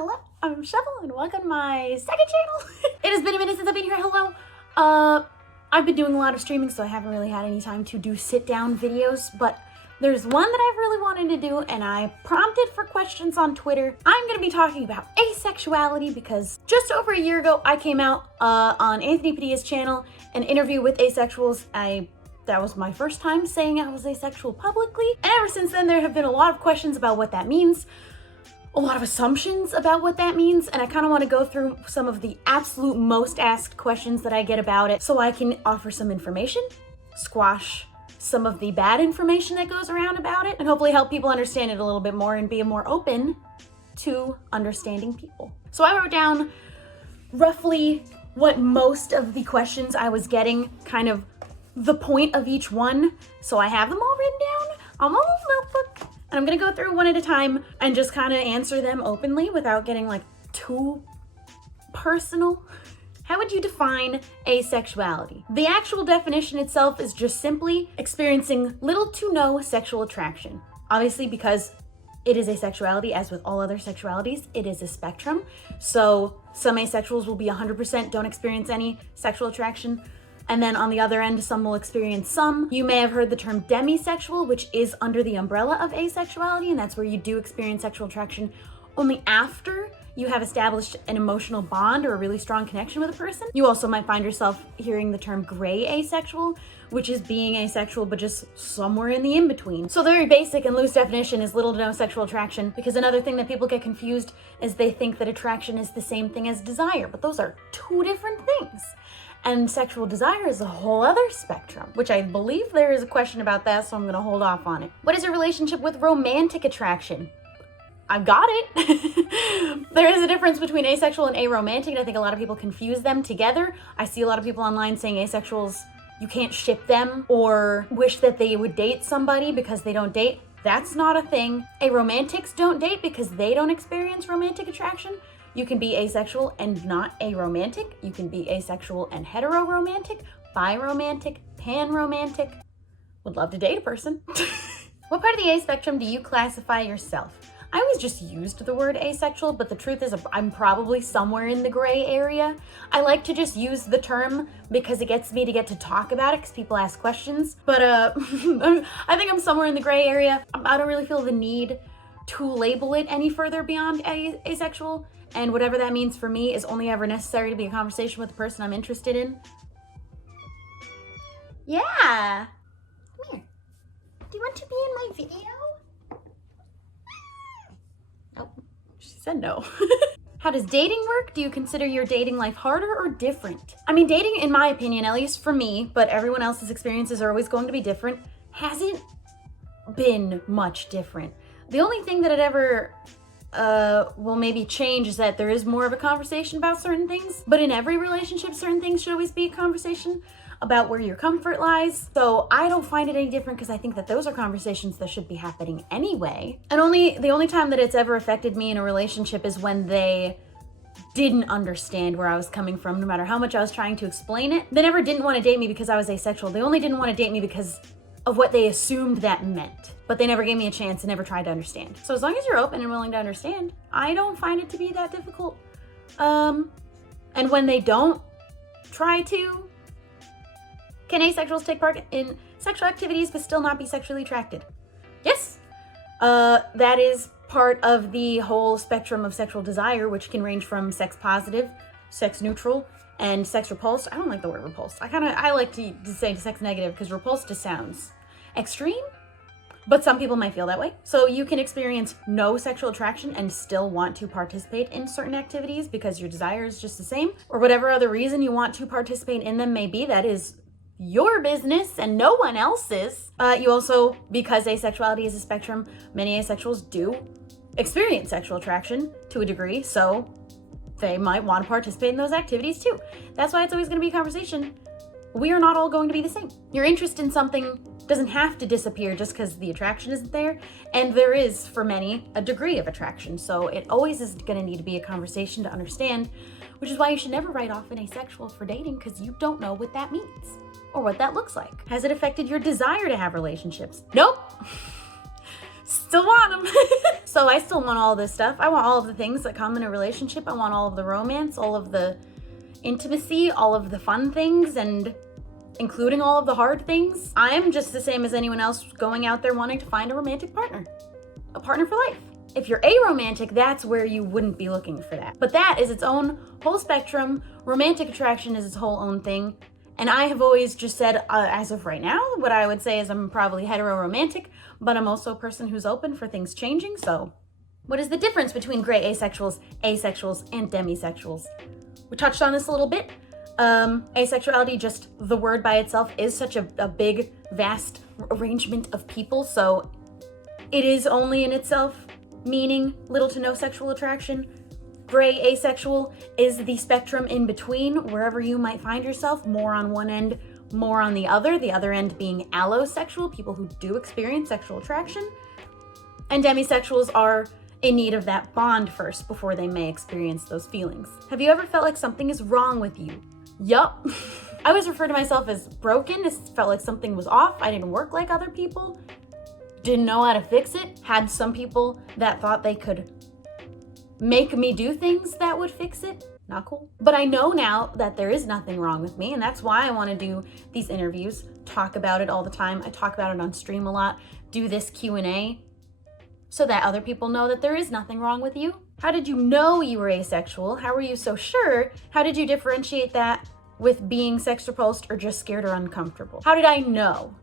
Hello, I'm Shelby and welcome to my second channel. It has been a minute since I've been here. Hello. I've been doing a lot of streaming, so I haven't really had any time to do sit-down videos, but there's one that I've really wanted to do, and I prompted for questions on Twitter. I'm going to be talking about asexuality because just over a year ago, I came out on Anthony Padilla's channel, an interview with asexuals. That was my first time saying I was asexual publicly, and ever since then, there have been a lot of questions about what that means, a lot of assumptions about what that means, and I kind of want to go through some of the absolute most asked questions that I get about it so I can offer some information, squash some of the bad information that goes around about it, and hopefully help people understand it a little bit more and be more open to understanding people. So I wrote down roughly what most of the questions I was getting, kind of the point of each one. So I have them all written down on my little notebook, and I'm gonna go through one at a time and just kind of answer them openly without getting like too personal. How would you define asexuality? The actual definition itself is just simply experiencing little to no sexual attraction. Obviously, because it is asexuality, as with all other sexualities, it is a spectrum. So some asexuals will be 100% don't experience any sexual attraction. And then on the other end, some will experience some. You may have heard the term demisexual, which is under the umbrella of asexuality, and that's where you do experience sexual attraction only after you have established an emotional bond or a really strong connection with a person. You also might find yourself hearing the term gray asexual, which is being asexual but just somewhere in the in-between. So the very basic and loose definition is little to no sexual attraction, because another thing that people get confused is they think that attraction is the same thing as desire, but those are two different things. And sexual desire is a whole other spectrum, which I believe there is a question about that, so I'm gonna hold off on it. What is your relationship with romantic attraction? I've got it. There is a difference between asexual and aromantic, and I think a lot of people confuse them together. I see a lot of people online saying asexuals, you can't ship them, or wish that they would date somebody because they don't date. That's not a thing. Aromantics don't date because they don't experience romantic attraction. You can be asexual and not aromantic. You can be asexual and heteroromantic, biromantic, panromantic. Would love to date a person. What part of the A spectrum do you classify yourself? I always just used the word asexual, but the truth is I'm probably somewhere in the gray area. I like to just use the term because it gets me to get to talk about it because people ask questions. But I think I'm somewhere in the gray area. I don't really feel the need to label it any further beyond asexual. And whatever that means for me is only ever necessary to be a conversation with the person I'm interested in. Yeah. Come here. Do you want to be in my video? Oh, she said no. How does dating work? Do you consider your dating life harder or different? I mean, dating, in my opinion, at least for me, but everyone else's experiences are always going to be different, hasn't been much different. The only thing that it ever will maybe change is that there is more of a conversation about certain things, but in every relationship, certain things should always be a conversation about where your comfort lies. So I don't find it any different because I think that those are conversations that should be happening anyway. And the only time that it's ever affected me in a relationship is when they didn't understand where I was coming from, no matter how much I was trying to explain it. They never didn't want to date me because I was asexual. They only didn't want to date me because of what they assumed that meant, but they never gave me a chance and never tried to understand. So as long as you're open and willing to understand, I don't find it to be that difficult. And when they don't try to, can asexuals take part in sexual activities but still not be sexually attracted? Yes. That is part of the whole spectrum of sexual desire, which can range from sex positive, sex neutral, and sex repulsed. I don't like the word repulsed. I like to say sex negative because repulsed just sounds extreme, but some people might feel that way. So you can experience no sexual attraction and still want to participate in certain activities because your desire is just the same, or whatever other reason you want to participate in them may be. That is your business and no one else's. You also, because asexuality is a spectrum, many asexuals do experience sexual attraction to a degree, so they might want to participate in those activities too. That's why it's always going to be a conversation. We are not all going to be the same. Your interest in something doesn't have to disappear just because the attraction isn't there, and there is, for many, a degree of attraction. So it always is going to need to be a conversation to understand, which is why you should never write off an asexual for dating, because you don't know what that means or what that looks like. Has it affected your desire to have relationships? Nope. still want them. So I still want all this stuff. I want all of the things that come in a relationship. I want all of the romance, all of the intimacy, all of the fun things, and including all of the hard things. I am just the same as anyone else going out there wanting to find a romantic partner. A partner for life. If you're aromantic, that's where you wouldn't be looking for that. But that is its own whole spectrum. Romantic attraction is its whole own thing. And I have always just said, as of right now, what I would say is I'm probably hetero-romantic, but I'm also a person who's open for things changing. So what is the difference between gray asexuals, asexuals, and demisexuals? We touched on this a little bit. Asexuality, just the word by itself, is such a big, vast arrangement of people. So it is only in itself meaning little to no sexual attraction. Gray asexual is the spectrum in between, wherever you might find yourself, more on one end, more on the other end being allosexual, people who do experience sexual attraction. And demisexuals are in need of that bond first before they may experience those feelings. Have you ever felt like something is wrong with you? Yup. I always refer to myself as broken. It felt like something was off. I didn't work like other people. Didn't know how to fix it. Had some people that thought they could make me do things that would fix it. Not cool. But I know now that there is nothing wrong with me, and that's why I want to do these interviews, talk about it all the time. I talk about it on stream a lot, do this Q&A, so that other people know that there is nothing wrong with you. How did you know you were asexual? How were you so sure? How did you differentiate that with being sex repulsed or just scared or uncomfortable? How did I know?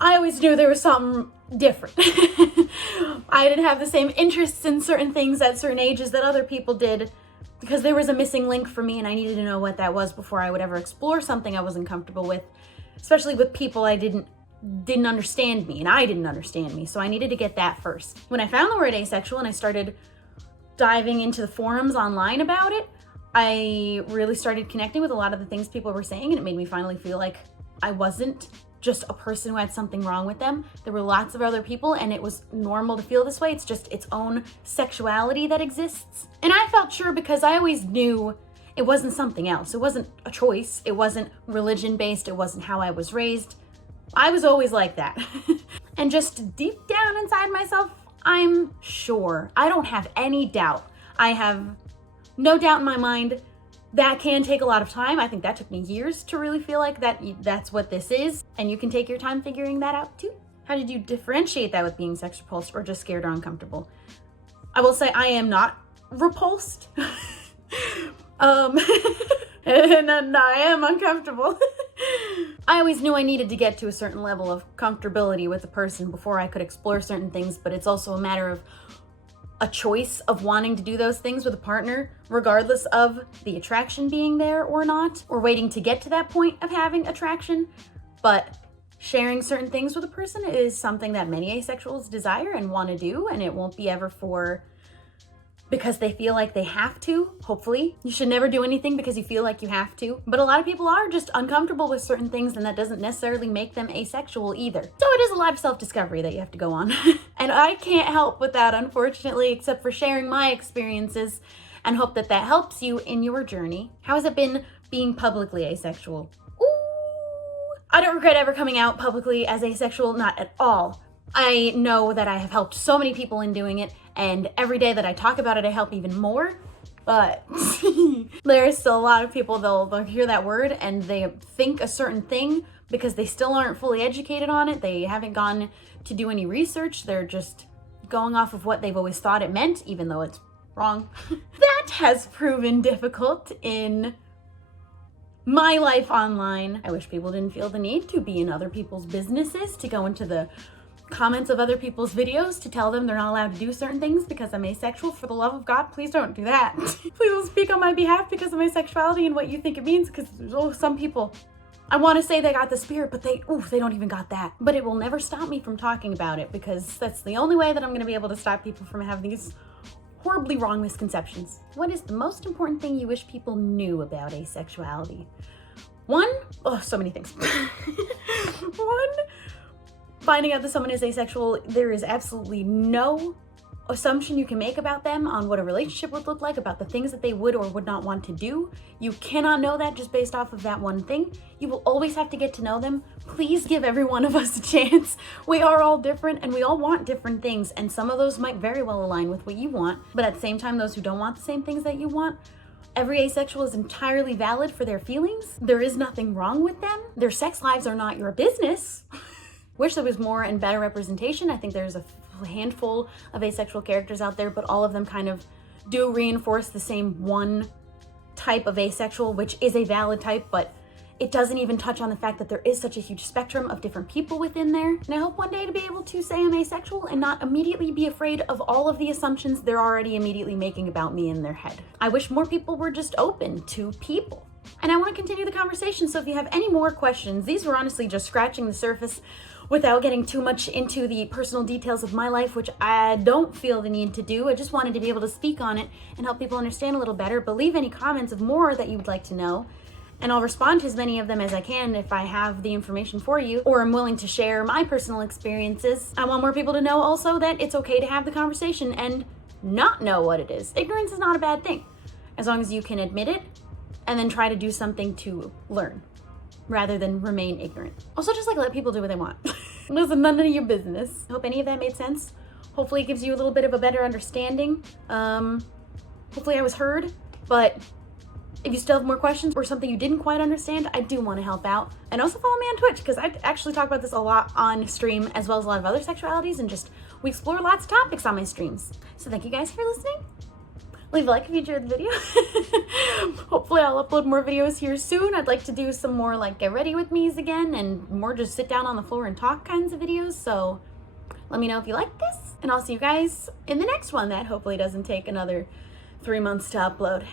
I always knew there was something different. I didn't have the same interests in certain things at certain ages that other people did, because there was a missing link for me and I needed to know what that was before I would ever explore something I wasn't comfortable with, especially with people I didn't understand me and I didn't understand me. So I needed to get that first. When I found the word asexual and I started diving into the forums online about it, I really started connecting with a lot of the things people were saying, and it made me finally feel like I wasn't just a person who had something wrong with them. There were lots of other people and it was normal to feel this way. It's just its own sexuality that exists. And I felt sure because I always knew it wasn't something else. It wasn't a choice. It wasn't religion based. It wasn't how I was raised. I was always like that. And just deep down inside myself, I'm sure. I don't have any doubt. I have no doubt in my mind. That can take a lot of time. I think that took me years to really feel like that's what this is. And you can take your time figuring that out too. How did you differentiate that with being sex repulsed or just scared or uncomfortable? I will say I am not repulsed. And I am uncomfortable. I always knew I needed to get to a certain level of comfortability with a person before I could explore certain things, but it's also a matter of a choice of wanting to do those things with a partner, regardless of the attraction being there or not, or waiting to get to that point of having attraction. But sharing certain things with a person is something that many asexuals desire and want to do, and it won't be ever because they feel like they have to, hopefully. You should never do anything because you feel like you have to. But a lot of people are just uncomfortable with certain things, and that doesn't necessarily make them asexual either. So it is a lot of self-discovery that you have to go on. And I can't help with that, unfortunately, except for sharing my experiences and hope that that helps you in your journey. How has it been being publicly asexual? Ooh, I don't regret ever coming out publicly as asexual, not at all. I know that I have helped so many people in doing it, and every day that I talk about it, I help even more. But there is still a lot of people, they'll hear that word and they think a certain thing because they still aren't fully educated on it. They haven't gone to do any research. They're just going off of what they've always thought it meant, even though it's wrong. That has proven difficult in my life online. I wish people didn't feel the need to be in other people's businesses, to go into the comments of other people's videos to tell them they're not allowed to do certain things because I'm asexual. For the love of God, please don't do that. Please don't speak on my behalf because of my sexuality and what you think it means, because some people, I want to say they got the spirit, but they don't even got that. But it will never stop me from talking about it, because that's the only way that I'm going to be able to stop people from having these horribly wrong misconceptions. What is the most important thing you wish people knew about asexuality? So many things. One, finding out that someone is asexual, there is absolutely no assumption you can make about them on what a relationship would look like, about the things that they would or would not want to do. You cannot know that just based off of that one thing. You will always have to get to know them. Please give every one of us a chance. We are all different and we all want different things, and some of those might very well align with what you want, but at the same time, those who don't want the same things that you want, every asexual is entirely valid for their feelings. There is nothing wrong with them. Their sex lives are not your business. Wish there was more and better representation. I think there's a handful of asexual characters out there, but all of them kind of do reinforce the same one type of asexual, which is a valid type, but it doesn't even touch on the fact that there is such a huge spectrum of different people within there. And I hope one day to be able to say I'm asexual and not immediately be afraid of all of the assumptions they're already immediately making about me in their head. I wish more people were just open to people. And I want to continue the conversation, so if you have any more questions, these were honestly just scratching the surface without getting too much into the personal details of my life, which I don't feel the need to do. I just wanted to be able to speak on it and help people understand a little better. But leave any comments of more that you would like to know, and I'll respond to as many of them as I can if I have the information for you, or I'm willing to share my personal experiences. I want more people to know also that it's okay to have the conversation and not know what it is. Ignorance is not a bad thing, as long as you can admit it and then try to do something to learn, rather than remain ignorant. Also, just like let people do what they want. Listen, none of your business. I hope any of that made sense. Hopefully it gives you a little bit of a better understanding. Hopefully I was heard, but if you still have more questions or something you didn't quite understand, I do want to help out. And also follow me on Twitch, because I actually talk about this a lot on stream, as well as a lot of other sexualities, and just we explore lots of topics on my streams. So thank you guys for listening. Leave a like if you enjoyed the video. Hopefully I'll upload more videos here soon. I'd like to do some more like get ready with me's again, and more just sit down on the floor and talk kinds of videos. So let me know if you like this, and I'll see you guys in the next one that hopefully doesn't take another 3 months to upload.